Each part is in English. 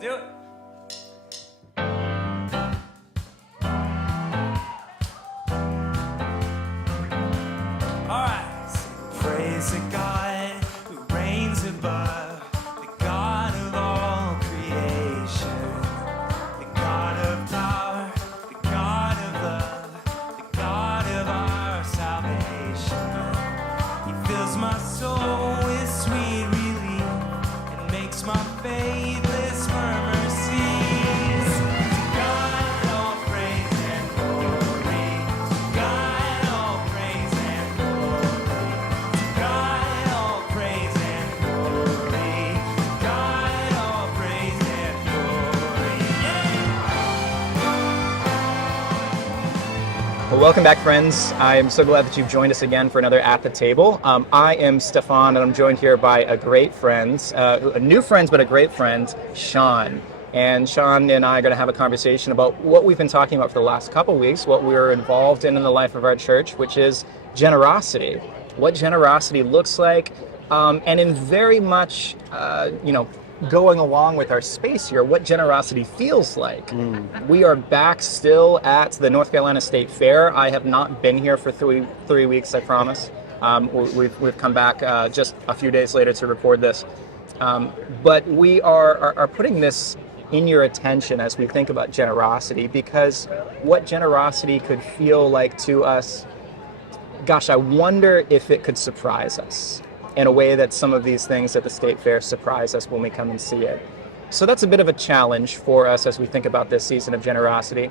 do it. All right. Praise the God who reigns above, the God of all creation, the God of power, the God of love, the God of our salvation. He fills my soul with sweet relief and makes my faithless murmur cease. To God all praise and glory. To God all praise and glory. To God all praise and glory. To God all praise and glory. Yeah. Well, welcome back, friends. I am so glad that you've joined us again for another At the Table. I am Stefan, and I'm joined here by a great friend, a new friend, but a great friend, Sean. And Sean and I are going to have a conversation about what we've been talking about for the last couple weeks, what we're involved in the life of our church, which is generosity. What generosity looks like, and in very much, going along with our space here, what generosity feels like. We are back still at the North Carolina State Fair. I have not been here for three weeks, I promise. We've come back just a few days later to record this. But we are putting this in your attention as we think about generosity, because what generosity could feel like to us, gosh, I wonder if it could surprise us in a way that some of these things at the State Fair surprise us when we come and see it. So that's a bit of a challenge for us as we think about this season of generosity.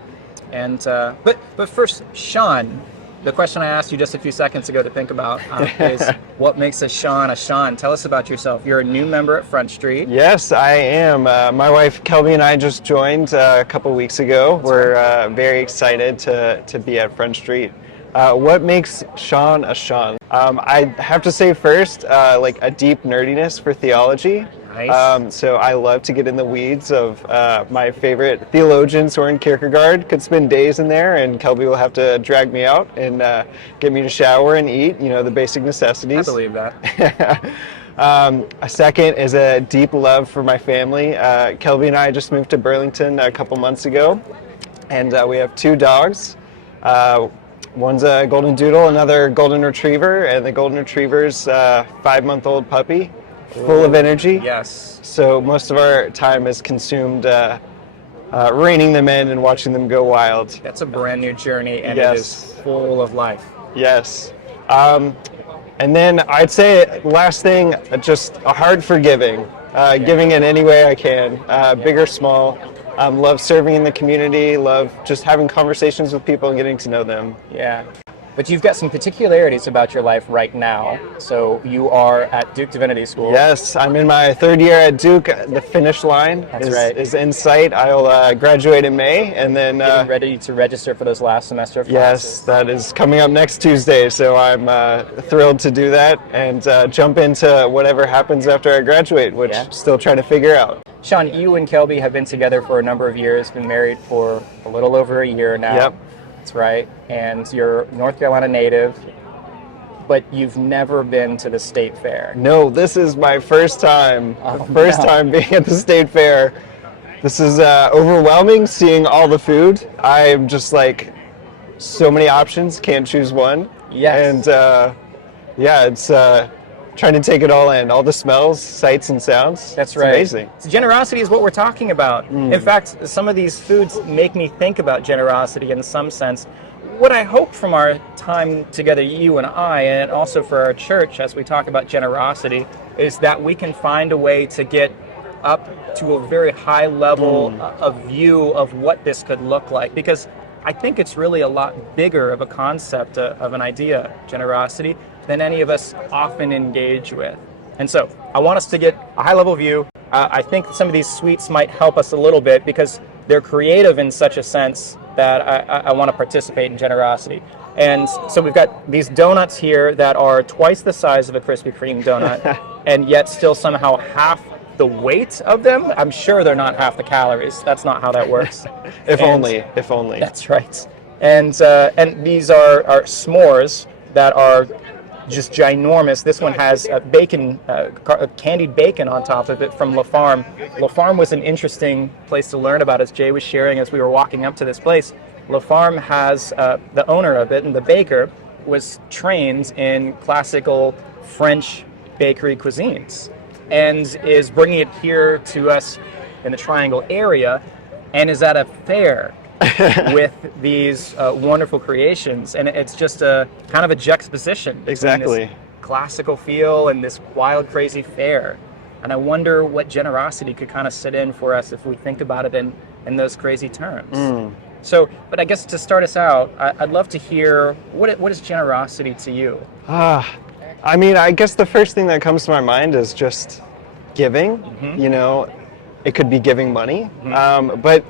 And but first, Sean, the question I asked you just a few seconds ago to think about is what makes a Sean a Sean? Tell us about yourself. You're a new member at Front Street. Yes, I am. My wife Kelby and I just joined a couple weeks ago. We're very excited to be at Front Street. What makes Sean a Sean? I have to say first, like a deep nerdiness for theology. Nice. So I love to get in the weeds of my favorite theologian, Soren Kierkegaard. Could spend days in there, and Kelby will have to drag me out and get me to shower and eat, the basic necessities. I believe that. A second is a deep love for my family. Kelby and I just moved to Burlington a couple months ago, and we have two dogs. One's a golden doodle, another golden retriever, and the golden retriever's 5-month-old puppy, full of energy. Yes. So most of our time is consumed reining them in and watching them go wild. That's a brand new journey, and Yes. it is full of life. Yes. And then I'd say last thing, just a heart for giving. Giving in any way I can, big or small. Love serving in the community, love just having conversations with people and getting to know them. Yeah. But you've got some particularities about your life right now. So you are at Duke Divinity School. Yes, I'm in my third year at Duke. The finish line is in sight. I'll graduate in May, and then Getting ready to register for those last semester of yes, classes. that is coming up next Tuesday. So I'm thrilled to do that and jump into whatever happens after I graduate, which Yeah. still trying to figure out. Sean, you and Kelby have been together for a number of years, been married for a little over a year now. Yep. That's right. And you're North Carolina native, but you've never been to the State Fair. No, this is my first time. Oh, First no. time being at the State Fair. This is overwhelming seeing all the food. I'm just like, so many options, can't choose one. Yes. And it's trying to take it all in, all the smells, sights, and sounds. That's It's right. amazing. So generosity is what we're talking about. In fact, some of these foods make me think about generosity in some sense. What I hope from our time together, you and I, and also for our church as we talk about generosity, is that we can find a way to get up to a very high level of view of what this could look like. Because I think it's really a lot bigger of a concept, of an idea, generosity, than any of us often engage with. And so I want us to get a high level view. I think some of these sweets might help us a little bit because they're creative in such a sense that I want to participate in generosity. And so we've got these donuts here that are twice the size of a Krispy Kreme donut and yet still somehow half the weight of them. I'm sure they're not half the calories. That's not how that works. If only. That's right. And these are s'mores that are just ginormous. This one has bacon, candied bacon on top of it from La Farm. La Farm was an interesting place to learn about, as Jay was sharing as we were walking up to this place. La Farm has the owner of it, and the baker was trained in classical French bakery cuisines and is bringing it here to us in the Triangle area and is at a fair with these wonderful creations. And it's just a kind of a juxtaposition between Exactly. this classical feel and this wild, crazy fair. And I wonder what generosity could kind of sit in for us if we think about it in those crazy terms. So, but I guess to start us out, I'd love to hear, what is generosity to you? I mean, I guess the first thing that comes to my mind is just giving. You know, it could be giving money, but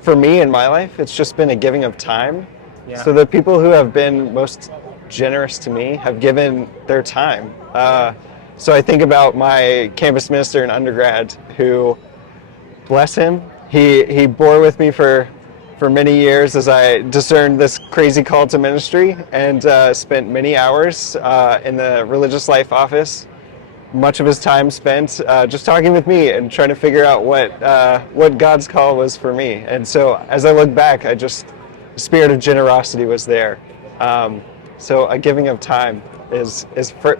for me in my life, it's just been a giving of time. Yeah. So the people who have been most generous to me have given their time. So I think about my campus minister in undergrad who, bless him, he bore with me for many years as I discerned this crazy call to ministry, and spent many hours in the religious life office, much of his time spent just talking with me and trying to figure out what God's call was for me. And so as I look back, the spirit of generosity was there. So a giving of time is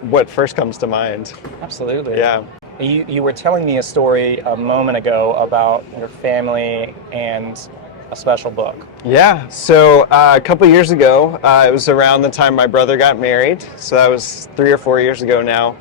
what first comes to mind. Absolutely. Yeah. You were telling me a story a moment ago about your family and a special book. Yeah, so a couple years ago, it was around the time my brother got married, so that was 3 or 4 years ago now.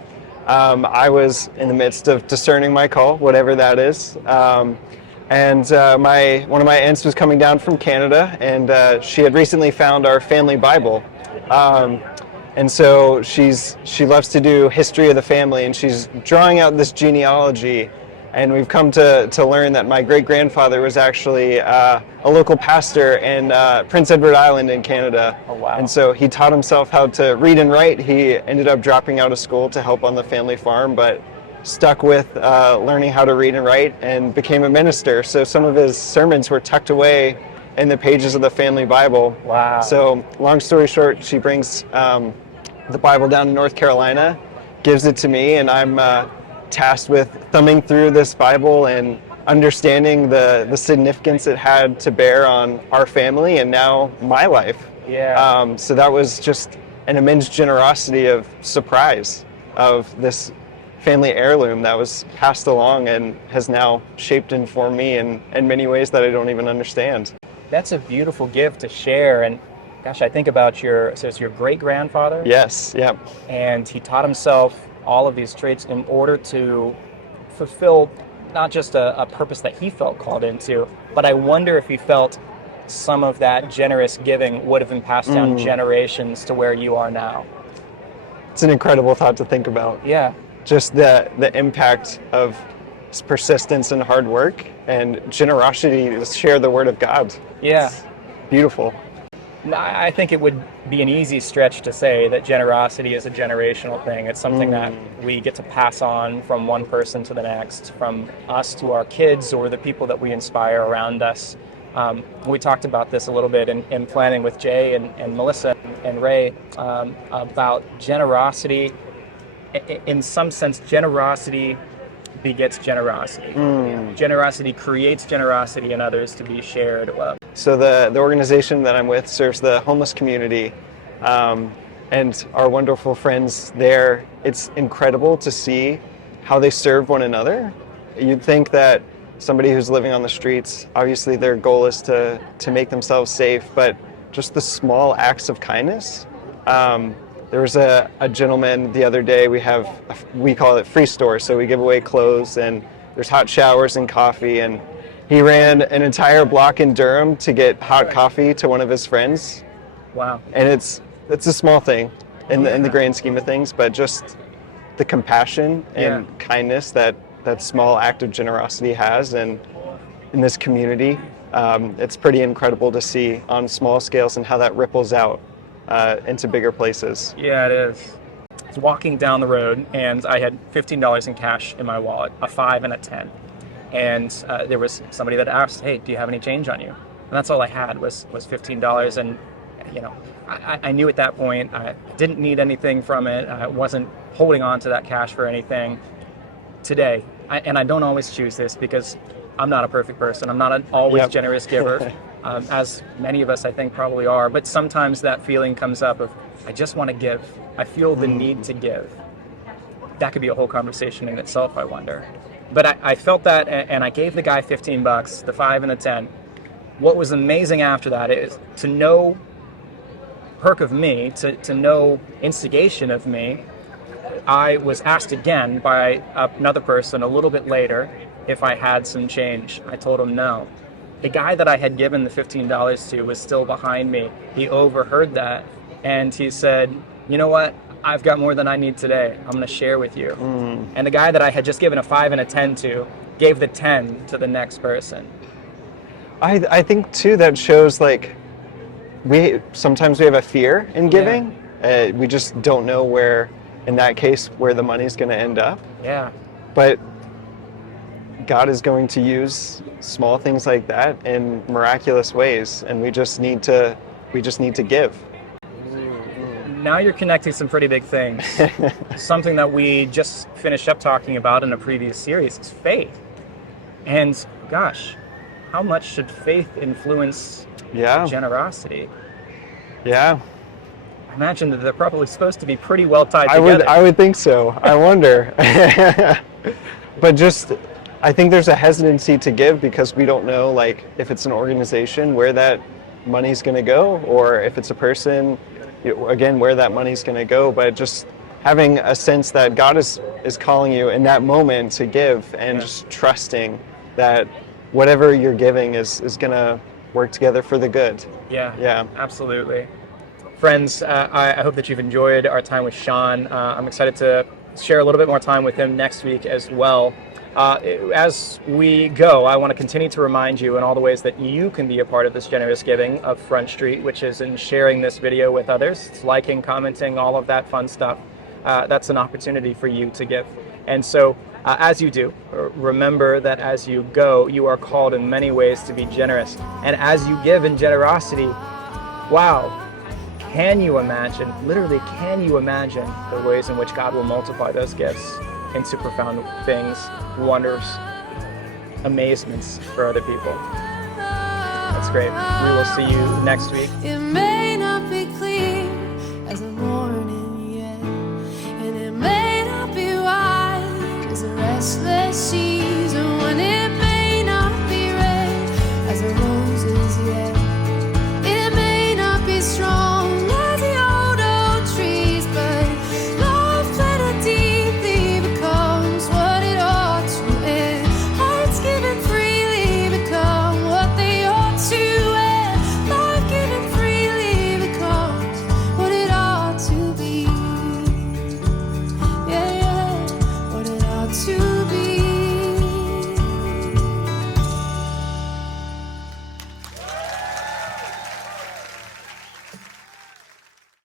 I was in the midst of discerning my call, whatever that is. And one of my aunts was coming down from Canada, and she had recently found our family Bible. And so she loves to do history of the family, and she's drawing out this genealogy. And we've come to learn that my great-grandfather was actually a local pastor in Prince Edward Island in Canada. Oh, wow. And so he taught himself how to read and write. He ended up dropping out of school to help on the family farm, but stuck with learning how to read and write and became a minister. So some of his sermons were tucked away in the pages of the family Bible. Wow. So long story short, she brings the Bible down to North Carolina, gives it to me, and I'm tasked with thumbing through this Bible and understanding the significance it had to bear on our family and now my life. Yeah. So that was just an immense generosity of surprise of this family heirloom that was passed along and has now shaped and formed me in many ways that I don't even understand. That's a beautiful gift to share. And gosh, I think about it's your great-grandfather. Yes, yeah. And he taught himself all of these traits in order to fulfill not just a purpose that he felt called into, but I wonder if he felt some of that generous giving would have been passed down generations to where you are now. It's an incredible thought to think about. Yeah. Just the impact of persistence and hard work and generosity to share the word of God. Yeah. It's beautiful. I think it would be an easy stretch to say that generosity is a generational thing. It's something that we get to pass on from one person to the next, from us to our kids or the people that we inspire around us. We talked about this a little bit in planning with Jay and Melissa and Ray about generosity. In some sense, generosity begets generosity. Generosity creates generosity in others to be shared. So the organization that I'm with serves the homeless community, and our wonderful friends there. It's incredible to see how they serve one another. You'd think that somebody who's living on the streets, obviously their goal is to make themselves safe, but just the small acts of kindness. There was a gentleman the other day, we call it free store, so we give away clothes and there's hot showers and coffee, and he ran an entire block in Durham to get hot coffee to one of his friends. Wow. And it's a small thing in the grand scheme of things, but just the compassion and kindness that small act of generosity has, and in this community, it's pretty incredible to see on small scales and how that ripples out into bigger places. Yeah, it is. I was walking down the road and I had $15 in cash in my wallet, a 5 and a 10. And there was somebody that asked, "Hey, do you have any change on you?" And that's all I had was $15. you know, I knew at that point I didn't need anything from it. I wasn't holding on to that cash for anything. Today, and I don't always choose this because I'm not a perfect person. I'm not an always Yep. generous giver, as many of us I think probably are. But sometimes that feeling comes up of, I just want to give. I feel the need to give. That could be a whole conversation in itself, I wonder. But I felt that, and I gave the guy $15, the 5 and the 10. What was amazing after that is to know perk of me, to know instigation of me. I was asked again by another person a little bit later if I had some change. I told him no. The guy that I had given the $15 to was still behind me. He overheard that, and he said, you know what? I've got more than I need today. I'm going to share with you. And the guy that I had just given a 5 and a 10 to gave the 10 to the next person. I think too that shows like sometimes we have a fear in giving. We just don't know where, in that case, where the money's going to end up. Yeah. But God is going to use small things like that in miraculous ways, and we just need to give. Now you're connecting some pretty big things. Something that we just finished up talking about in a previous series is faith. And gosh, how much should faith influence generosity? Yeah. I imagine that they're probably supposed to be pretty well tied together. I would think so. I wonder. But just, I think there's a hesitancy to give because we don't know, like, if it's an organization, where that money's going to go, or if it's a person, again, where that money's going to go. But just having a sense that God is calling you in that moment to give, and just trusting that whatever you're giving is going to work together for the good. Yeah, absolutely. Friends, I hope that you've enjoyed our time with Sean. I'm excited to share a little bit more time with him next week as well. As we go, I want to continue to remind you in all the ways that you can be a part of this generous giving of Front Street, which is in sharing this video with others. It's liking, commenting, all of that fun stuff. That's an opportunity for you to give. And so as you do, remember that as you go, you are called in many ways to be generous. And as you give in generosity, wow, can you imagine, literally can you imagine the ways in which God will multiply those gifts into profound things, wonders, amazements for other people? That's great. We will see you next week.